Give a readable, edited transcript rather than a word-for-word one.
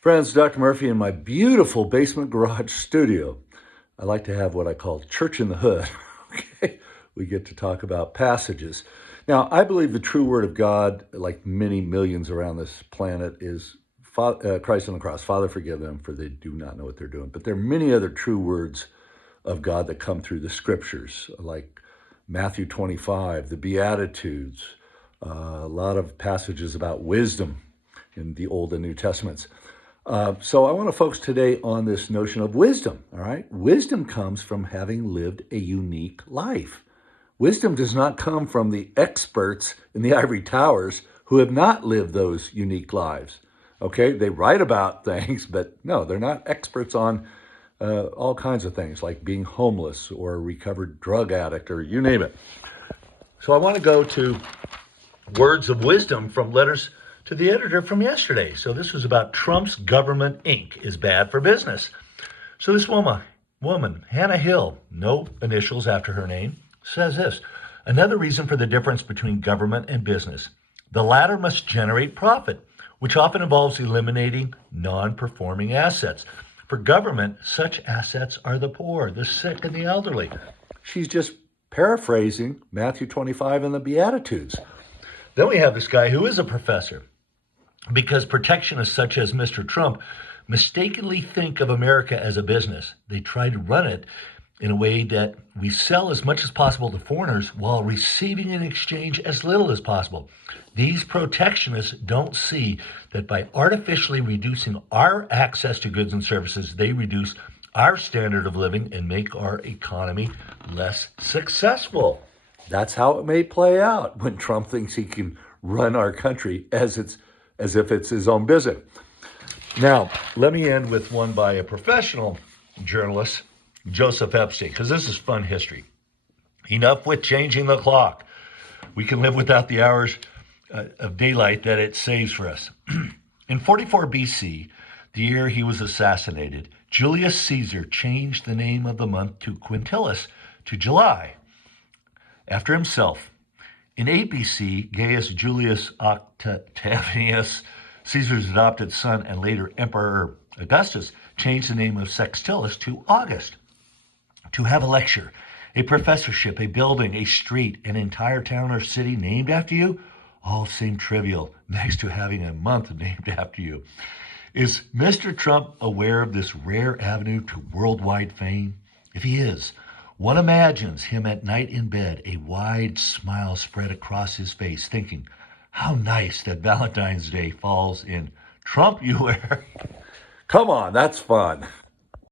Friends, Dr. Murphy in my beautiful basement garage studio. I like to have what I call church in the hood. Okay, we get to talk about passages. Now, I believe the true word of God, like many millions around this planet, is Christ on the cross. Father, forgive them, for they do not know what they're doing. But there are many other true words of God that come through the scriptures, like Matthew 25, the Beatitudes, a lot of passages about wisdom in the Old and New Testaments. So I want to focus today on this notion of wisdom, all right? Wisdom comes from having lived a unique life. Wisdom does not come from the experts in the ivory towers who have not lived those unique lives, okay? They write about things, but no, they're not experts on all kinds of things like being homeless or a recovered drug addict or you name it. So I want to go to words of wisdom from letters to the editor from yesterday. So this was about Trump's government Inc. is bad for business. So this woman, Hannah Hill, no initials after her name, says this: another reason for the difference between government and business. The latter must generate profit, which often involves eliminating non-performing assets. For government, such assets are the poor, the sick, and the elderly. She's just paraphrasing Matthew 25 and the Beatitudes. Then we have this guy who is a professor, because protectionists such as Mr. Trump mistakenly think of America as a business. They try to run it in a way that we sell as much as possible to foreigners while receiving in exchange as little as possible. These protectionists don't see that by artificially reducing our access to goods and services, they reduce our standard of living and make our economy less successful. That's how it may play out when Trump thinks he can run our country as if it's his own business. Now, let me end with one by a professional journalist, Joseph Epstein, because this is fun history. Enough with changing the clock. We can live without the hours of daylight that it saves for us. In 44 BC, the year he was assassinated, Julius Caesar changed the name of the month to Quintilis, to July, after himself. In 8 BC, Gaius Julius Octavianus, Caesar's adopted son and later Emperor Augustus, changed the name of Sextilis to August. To have a lecture, a professorship, a building, a street, an entire town or city named after you, all seem trivial next to having a month named after you. Is Mr. Trump aware of this rare avenue to worldwide fame? If he is, one imagines him at night in bed, a wide smile spread across his face, thinking, how nice that Valentine's Day falls in Trump-uary. Come on, that's fun.